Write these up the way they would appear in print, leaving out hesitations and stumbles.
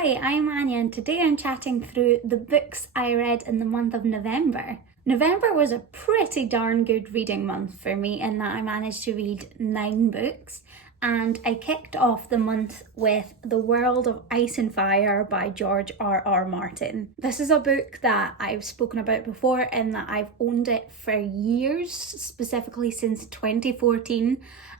Hi, I'm Anya and today I'm chatting through the books I read in the month of November. November was a pretty darn good reading month for me in that I managed to read 9 books, and I kicked off the month with The World of Ice and Fire by George R.R. Martin. This is a book that I've spoken about before in that I've owned it for years, specifically since 2014.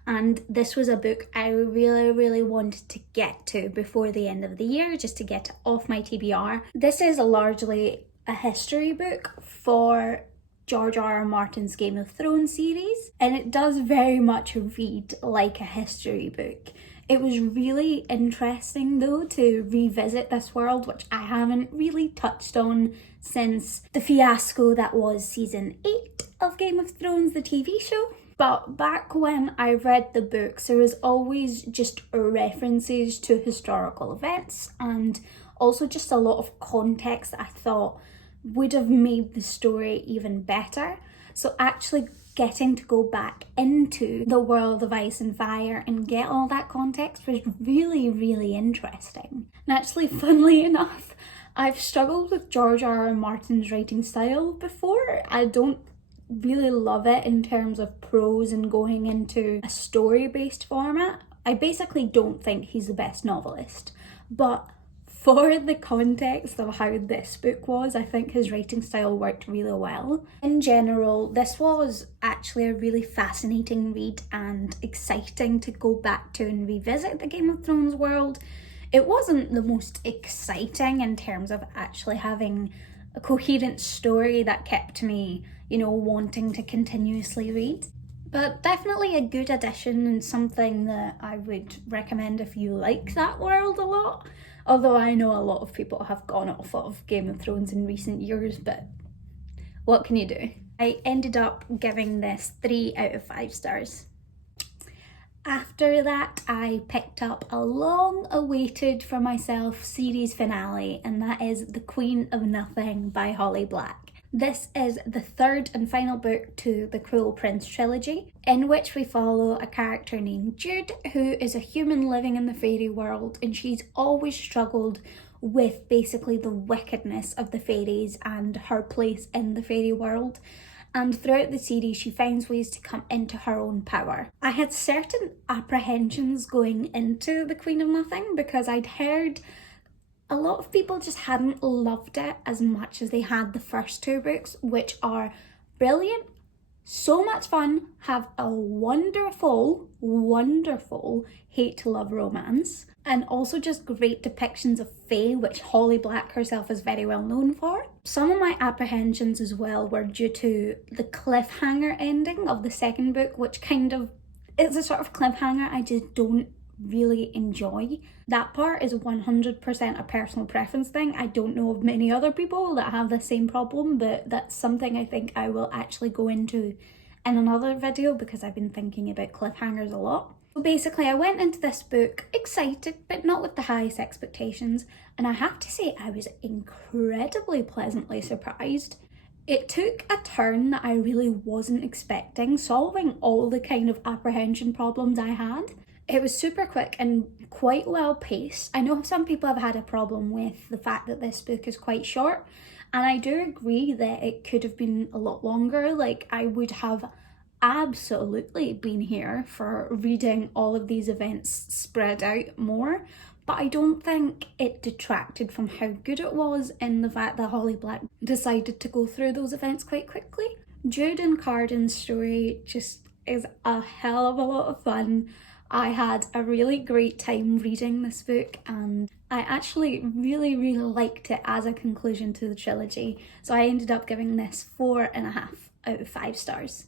And this was a book I really wanted to get to before the end of the year, just to get it off my TBR. This is largely a history book for George R.R. Martin's Game of Thrones series, and it does very much read like a history book. It was really interesting though to revisit this world, which I haven't really touched on since the fiasco that was season 8 of Game of Thrones, the TV show. But back when I read the books, there was always just references to historical events and also just a lot of context that I thought would have made the story even better. So actually getting to go back into the world of Ice and Fire and get all that context was really interesting. And actually, funnily enough, I've struggled with George R.R. Martin's writing style before. I don't really love it in terms of prose and going into a story-based format. I basically don't think he's the best novelist, but for the context of how this book was, I think his writing style worked really well. In general, this was actually a really fascinating read and exciting to go back to and revisit the Game of Thrones world. It wasn't the most exciting in terms of actually having a coherent story that kept me, wanting to continuously read. But definitely a good addition and something that I would recommend if you like that world a lot. Although I know a lot of people have gone off of Game of Thrones in recent years, but what can you do? I ended up giving this 3 out of 5 stars. After that, I picked up a long-awaited for myself series finale, and that is The Queen of Nothing by Holly Black. This is the 3rd and final book to the Cruel Prince trilogy, in which we follow a character named Jude, who is a human living in the fairy world, and she's always struggled with basically the wickedness of the fairies and her place in the fairy world. And throughout the series, she finds ways to come into her own power. I had certain apprehensions going into The Queen of Nothing because I'd heard a lot of people just hadn't loved it as much as they had the first 2 books, which are brilliant, so much fun, have a wonderful hate-to-love romance, and also just great depictions of Fae, which Holly Black herself is very well known for. Some of my apprehensions as well were due to the cliffhanger ending of the 2nd book, which kind of is a sort of cliffhanger I just don't really enjoy. That part is 100% a personal preference thing. I don't know of many other people that have the same problem, but that's something I think I will actually go into in another video because I've been thinking about cliffhangers a lot. So basically, I went into this book excited, but not with the highest expectations, and I have to say I was incredibly pleasantly surprised. It took a turn that I really wasn't expecting, solving all the kind of apprehension problems I had. It was super quick and quite well paced. I know some people have had a problem with the fact that this book is quite short, and I do agree that it could have been a lot longer. Like, I would have absolutely been here for reading all of these events spread out more, but I don't think it detracted from how good it was in the fact that Holly Black decided to go through those events quite quickly. Jude and Carden's story just is a hell of a lot of fun. I had a really great time reading this book, and I actually really liked it as a conclusion to the trilogy, so I ended up giving this 4.5 out of 5 stars.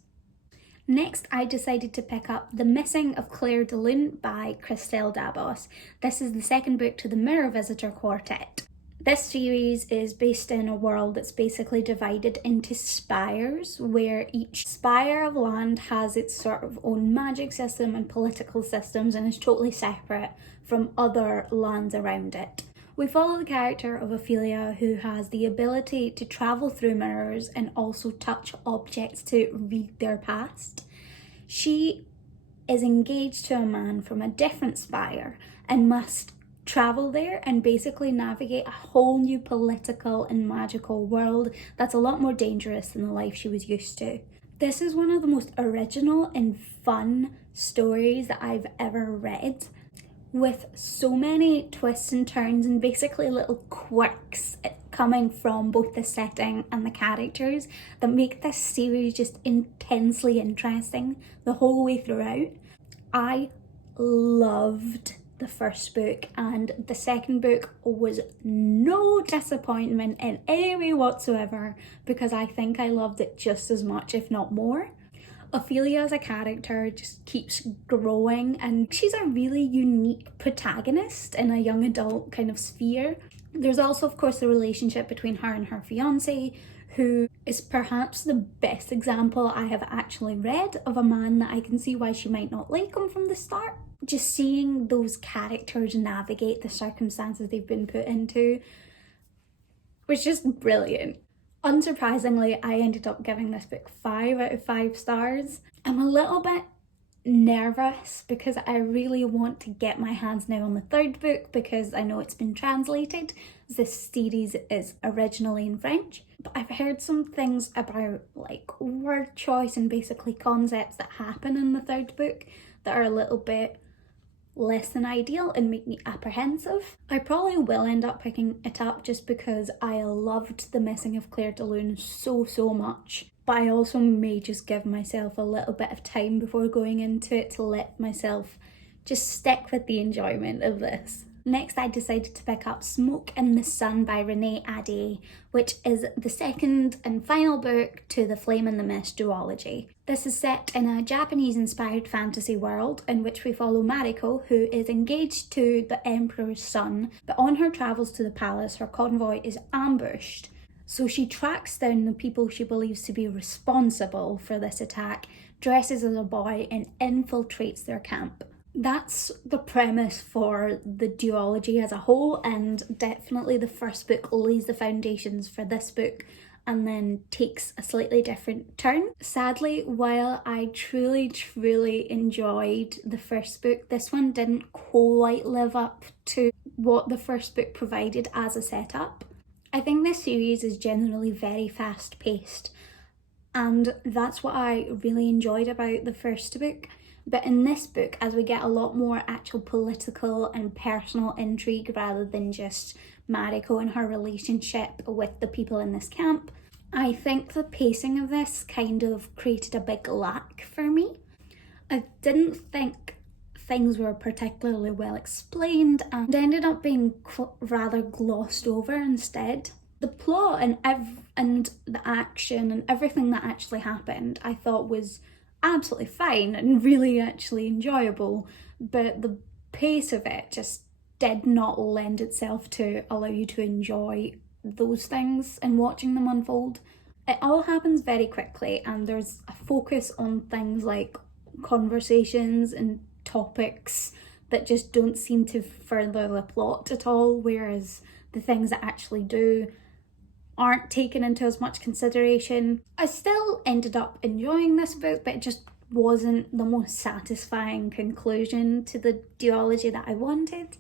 Next, I decided to pick up The Missing of Claire Delune by Christelle Dabos. This is the 2nd book to the Mirror Visitor Quartet. This series is based in a world that's basically divided into spires, where each spire of land has its sort of own magic system and political systems and is totally separate from other lands around it. We follow the character of Ophelia, who has the ability to travel through mirrors and also touch objects to read their past. She is engaged to a man from a different spire and must travel there and basically navigate a whole new political and magical world that's a lot more dangerous than the life she was used to. This is one of the most original and fun stories that I've ever read, with so many twists and turns and basically little quirks coming from both the setting and the characters that make this series just intensely interesting the whole way throughout. I loved the first book, and the second book was no disappointment in any way whatsoever, because I think I loved it just as much, if not more. Ophelia as a character just keeps growing, and she's a really unique protagonist in a young adult kind of sphere. There's also, of course, the relationship between her and her fiance, who is perhaps the best example I have actually read of a man that I can see why she might not like him from the start. Just seeing those characters navigate the circumstances they've been put into was just brilliant. Unsurprisingly, I ended up giving this book 5 out of 5 stars. I'm a little bit nervous because I really want to get my hands now on the third book, because I know it's been translated. This series is originally in French, but I've heard some things about like word choice and basically concepts that happen in the third book that are a little bit less than ideal and make me apprehensive. I probably will end up picking it up just because I loved the missing of Claire Delune so much, but I also may just give myself a little bit of time before going into it to let myself just stick with the enjoyment of this. Next, I decided to pick up Smoke in the Sun by Renee Ahdieh, which is the second and final book to the Flame and the Mist duology. This is set in a Japanese-inspired fantasy world in which we follow Mariko, who is engaged to the Emperor's son, but on her travels to the palace, her convoy is ambushed. So she tracks down the people she believes to be responsible for this attack, dresses as a boy, and infiltrates their camp. That's the premise for the duology as a whole, and definitely the first book lays the foundations for this book and then takes a slightly different turn. Sadly, while I truly enjoyed the first book, this one didn't quite live up to what the first book provided as a setup. I think this series is generally very fast paced, and that's what I really enjoyed about the first book. But in this book, as we get a lot more actual political and personal intrigue rather than just Mariko and her relationship with the people in this camp, I think the pacing of this kind of created a big lack for me. I didn't think things were particularly well explained and ended up being rather glossed over instead. The plot and the action and everything that actually happened, I thought was absolutely fine and really actually enjoyable, but the pace of it just did not lend itself to allow you to enjoy those things and watching them unfold. It all happens very quickly, and there's a focus on things like conversations and topics that just don't seem to further the plot at all, whereas the things that actually do aren't taken into as much consideration. I still ended up enjoying this book, but it just wasn't the most satisfying conclusion to the duology that I wanted.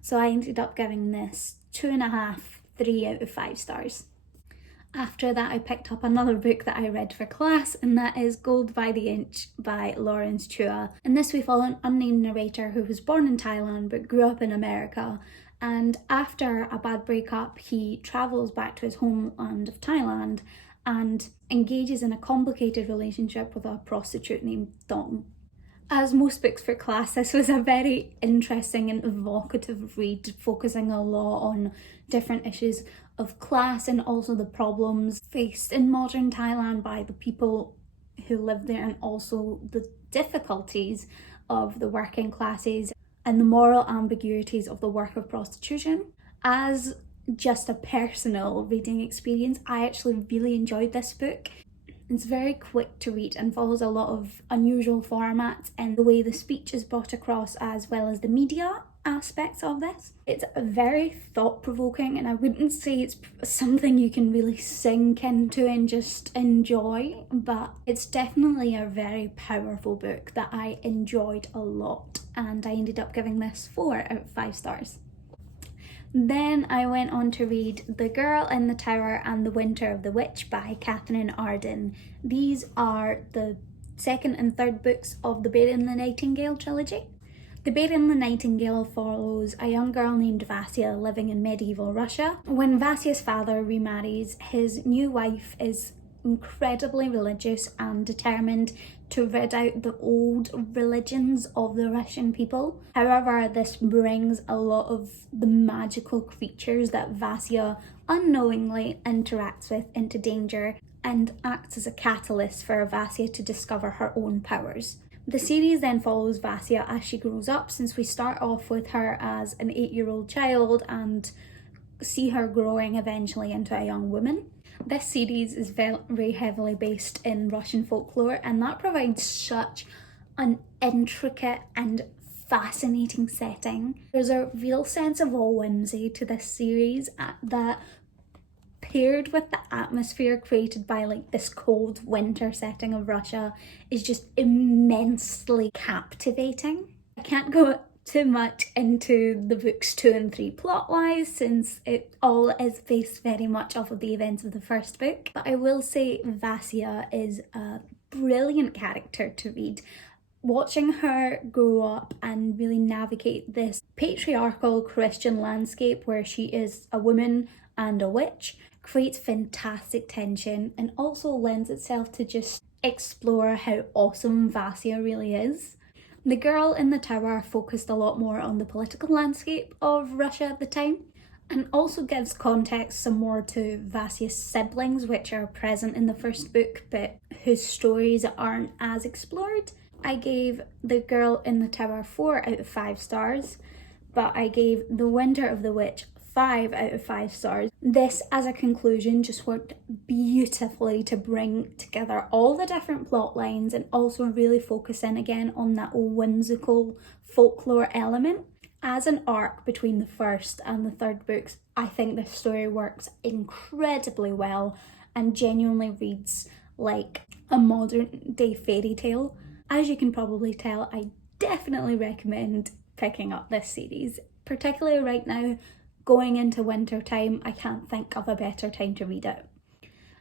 So I ended up giving this 2.5, 3 out of 5 stars. After that, I picked up another book that I read for class, and that is Gold by the Inch by Lawrence Chua. In this, we follow an unnamed narrator who was born in Thailand but grew up in America. And after a bad breakup, he travels back to his homeland of Thailand and engages in a complicated relationship with a prostitute named Dong. As most books for class, this was a very interesting and evocative read, focusing a lot on different issues of class and also the problems faced in modern Thailand by the people who live there, and also the difficulties of the working classes and the moral ambiguities of the work of prostitution. As just a personal reading experience, I actually really enjoyed this book. It's very quick to read and follows a lot of unusual formats and the way the speech is brought across, as well as the media aspects of this. It's very thought-provoking, and I wouldn't say it's something you can really sink into and just enjoy, but it's definitely a very powerful book that I enjoyed a lot, and I ended up giving this 4 out of 5 stars. Then I went on to read The Girl in the Tower and The Winter of the Witch by Catherine Arden. These are the second and third books of the Bear and the Nightingale trilogy. The Bear and the Nightingale follows a young girl named Vasya living in medieval Russia. When Vasya's father remarries, his new wife is incredibly religious and determined to rid out the old religions of the Russian people. However, this brings a lot of the magical creatures that Vasya unknowingly interacts with into danger and acts as a catalyst for Vasya to discover her own powers. The series then follows Vasya as she grows up, since we start off with her as an 8-year-old child and see her growing eventually into a young woman. This series is very heavily based in Russian folklore, and that provides such an intricate and fascinating setting. There's a real sense of whimsy to this series that, paired with the atmosphere created by like this cold winter setting of Russia, is just immensely captivating. I can't go too much into the books 2 and 3 plot-wise, since it all is based very much off of the events of the first book, but I will say Vasya is a brilliant character to read. Watching her grow up and really navigate this patriarchal Christian landscape where she is a woman and a witch creates fantastic tension, and also lends itself to just explore how awesome Vasya really is. The Girl in the Tower focused a lot more on the political landscape of Russia at the time, and also gives context some more to Vasya's siblings, which are present in the first book but whose stories aren't as explored. I gave The Girl in the Tower 4 out of 5 stars, but I gave The Winter of the Witch 5 out of 5 stars. This as a conclusion just worked beautifully to bring together all the different plot lines and also really focus in again on that whimsical folklore element. As an arc between the first and the third books, I think this story works incredibly well and genuinely reads like a modern day fairy tale. As you can probably tell, I definitely recommend picking up this series, particularly right now. Going into winter time, I can't think of a better time to read it.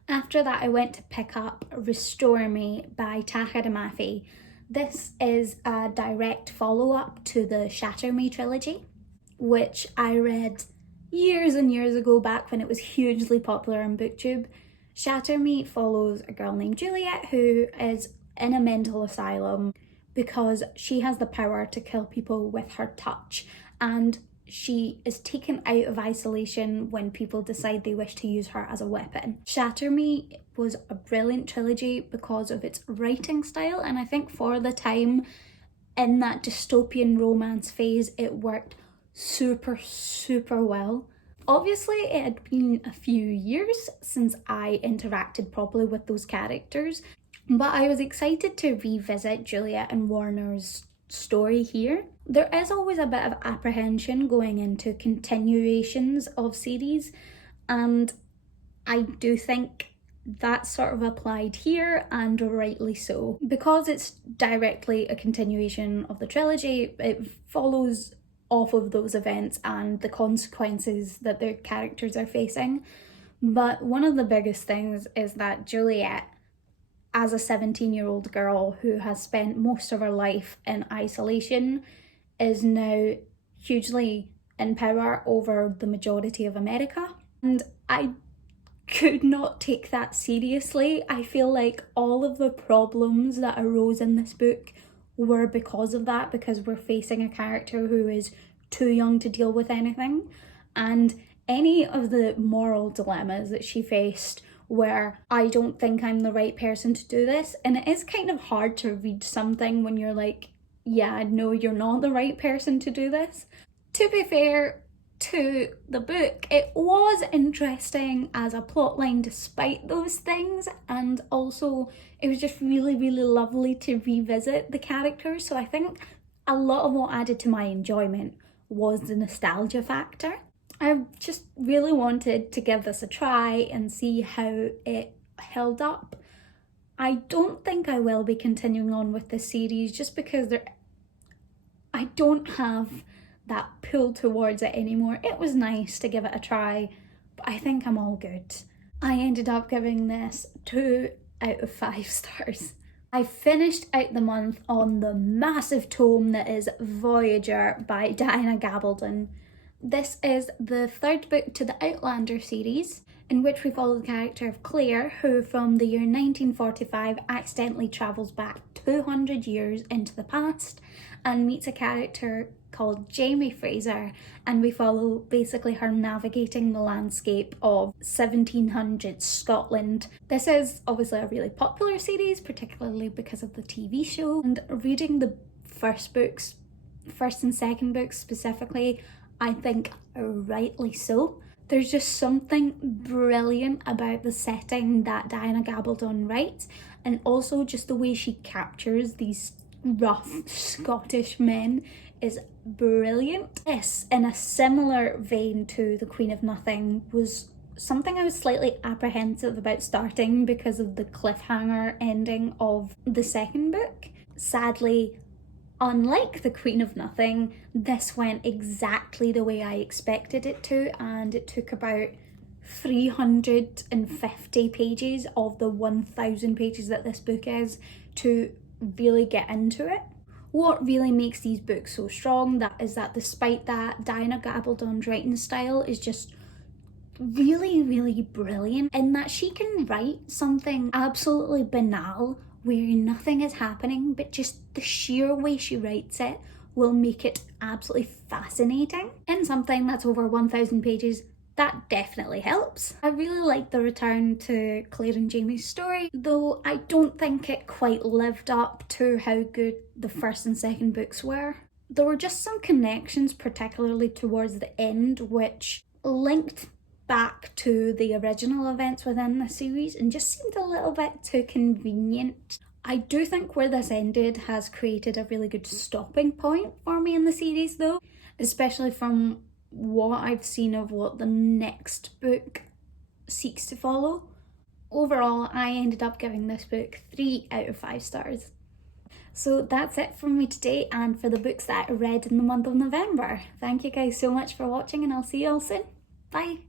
After that, I went to pick up Restore Me by Tahir Mafi. This is a direct follow-up to the Shatter Me trilogy, which I read years and years ago, back when it was hugely popular on BookTube. Shatter Me follows a girl named Juliet who is in a mental asylum because she has the power to kill people with her touch, and she is taken out of isolation when people decide they wish to use her as a weapon. Shatter Me was a brilliant trilogy because of its writing style, and I think for the time in that dystopian romance phase it worked super well. Obviously it had been a few years since I interacted properly with those characters, but I was excited to revisit Juliet and Warner's story here. There is always a bit of apprehension going into continuations of series, and I do think that's sort of applied here, and rightly so. Because it's directly a continuation of the trilogy, it follows off of those events and the consequences that their characters are facing. But one of the biggest things is that Juliet, as a 17-year-old girl who has spent most of her life in isolation, is now hugely in power over the majority of America. And I could not take that seriously. I feel like all of the problems that arose in this book were because of that, because we're facing a character who is too young to deal with anything. And any of the moral dilemmas that she faced where I don't think I'm the right person to do this, and it is kind of hard to read something when you're like, yeah, no, you're not the right person to do this. To be fair to the book, it was interesting as a plotline despite those things, and also it was just really lovely to revisit the characters. So I think a lot of what added to my enjoyment was the nostalgia factor. I just really wanted to give this a try and see how it held up. I don't think I will be continuing on with this series just because I don't have that pull towards it anymore. It was nice to give it a try, but I think I'm all good. I ended up giving this 2 out of 5 stars. I finished out the month on the massive tome that is Voyager by Diana Gabaldon. This is the 3rd book to the Outlander series, in which we follow the character of Claire, who from the year 1945 accidentally travels back 200 years into the past and meets a character called Jamie Fraser, and we follow basically her navigating the landscape of 1700s Scotland. This is obviously a really popular series, particularly because of the TV show, and reading the first and second books specifically, I think rightly so. There's just something brilliant about the setting that Diana Gabaldon writes, and also just the way she captures these rough Scottish men is brilliant. This, in a similar vein to The Queen of Nothing, was something I was slightly apprehensive about starting because of the cliffhanger ending of the second book. Sadly, unlike The Queen of Nothing, this went exactly the way I expected it to, and it took about 350 pages of the 1,000 pages that this book is to really get into it. What really makes these books so strong is that despite that, Diana Gabaldon's writing style is just really, really brilliant in that she can write something absolutely banal where nothing is happening, but just the sheer way she writes it will make it absolutely fascinating. In something that's over 1,000 pages, that definitely helps. I really like the return to Claire and Jamie's story, though I don't think it quite lived up to how good the first and second books were. There were just some connections, particularly towards the end, which linked back to the original events within the series and just seemed a little bit too convenient. I do think where this ended has created a really good stopping point for me in the series though, especially from what I've seen of what the next book seeks to follow. Overall, I ended up giving this book 3 out of 5 stars. So that's it from me today and for the books that I read in the month of November. Thank you guys so much for watching and I'll see you all soon. Bye!